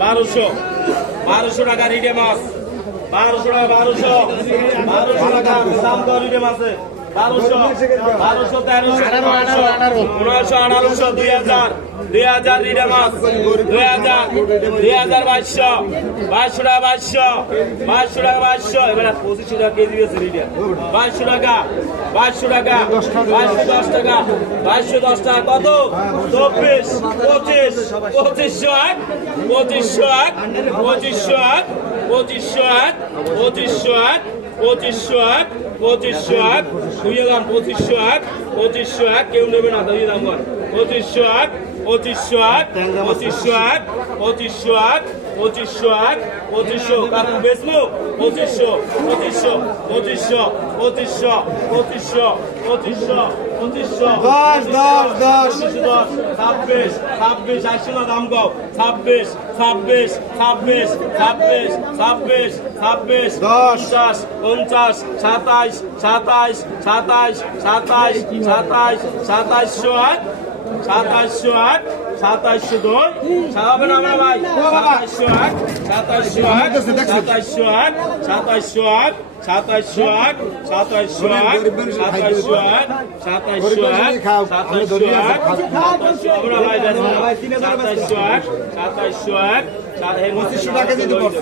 1200 টাকা রিডে মাছ 1200 টাকা 1200 টাকা দাম তো রিডে মাছে 1200 1300 1500 2000 রিডে মাছ 2000 2200 টাকা 2200 টাকা 2200 এবার 2500 টাকা কেজি আছে রিডে 2200 টাকা 2210 টাকা 2210 টাকা কত 24 25 2500 কেউ নেবে না তাই দাম কর 2500 কাকু বেচলো 26 আসছিল দাম গাও 26 50 27 হবে না আমার ভাই 27 টাকা দিতে পারছি